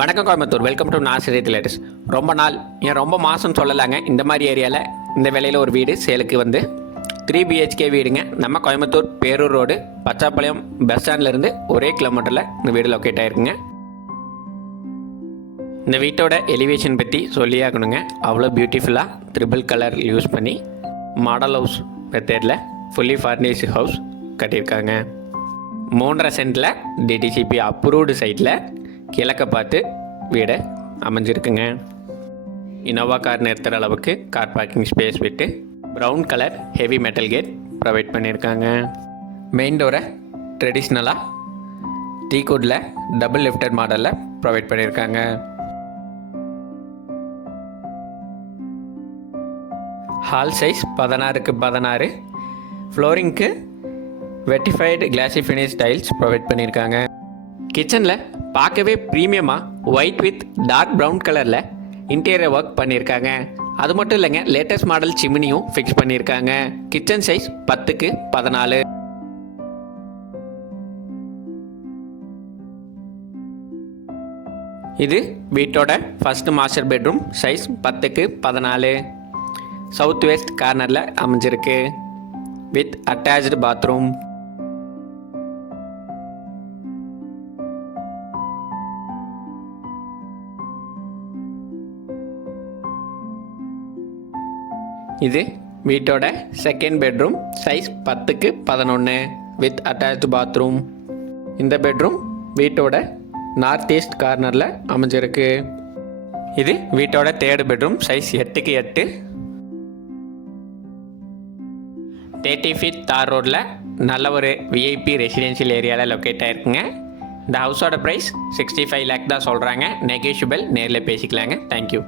வணக்கம் Coimbatore, welcome to நாசிரியத் latest. ரொம்ப நாள் ஏன் ரொம்ப மாதம் சொல்லலாங்க, இந்த மாதிரி ஏரியாவில் இந்த விலையில் ஒரு வீடு சேலுக்கு வந்து 3 BHK வீடுங்க. நம்ம கோயம்புத்தூர் பேரூர் ரோடு பச்சாப்பாளையம் பஸ் ஸ்டாண்ட்லேருந்து ஒரே கிலோமீட்டரில் இந்த வீடு லொக்கேட் ஆகிருக்குங்க. இந்த வீட்டோட எலிவேஷன் பற்றி சொல்லியாகணுங்க. அவ்வளோ பியூட்டிஃபுல்லாக ட்ரிபிள் கலர் யூஸ் பண்ணி மாடல் ஹவுஸ் மெத்தடில் ஃபுல்லி ஃபர்னிஷ்டு ஹவுஸ் கட்டியிருக்காங்க. 3.5 சென்ட்டில் DTCP அப்ரூவ்டு சைட்டில் கிழக்க பார்த்து வீடு அமைஞ்சிருக்குங்க. இனோவா கார் நிறுத்துகிற அளவுக்கு கார் பார்க்கிங் ஸ்பேஸ் விட்டு brown colour heavy metal gate provide பண்ணியிருக்காங்க. மெயின் டோரை ட்ரெடிஷ்னலாக டீக்குட்டில் டபுள் லிஃப்டட் மாடலில் ப்ரொவைட் பண்ணியிருக்காங்க. ஹால் சைஸ் 16x16, ஃப்ளோரிங்க்கு vitrified glassy finish tiles provide பண்ணியிருக்காங்க. கிச்சனில் பார்க்கவே ப்ரீமியமாக ஒயிட் வித் டார்க் ப்ரௌன் கலரில் இன்டீரியர் ஒர்க் பண்ணியிருக்காங்க. அது மட்டும் இல்லைங்க, லேட்டஸ்ட் மாடல் சிம்னியும் ஃபிக்ஸ் பண்ணியிருக்காங்க. Kitchen size 10x14. இது வீட்டோட first master bedroom, size 10x14, south west கார்னரில் அமைஞ்சிருக்கு வித் அட்டாச்டு பாத்ரூம். இது வீட்டோட second bedroom, size 10x11 with attached bathroom. இந்த பெட்ரூம் வீட்டோட நார்த் ஈஸ்ட் கார்னரில் அமைஞ்சிருக்கு. இது வீட்டோட third bedroom, size 8x8, 30 feet தார் ரோடில் நல்ல ஒரு விஐபி ரெசிடென்ஷியல் ஏரியாவில் லொக்கேட் ஆகிருக்குங்க. இந்த ஹவுஸோட ப்ரைஸ் 65 lakh தான் சொல்கிறாங்க. நெகோஷியபிள், நேரில் பேசிக்கலாங்க. தேங்க்யூ.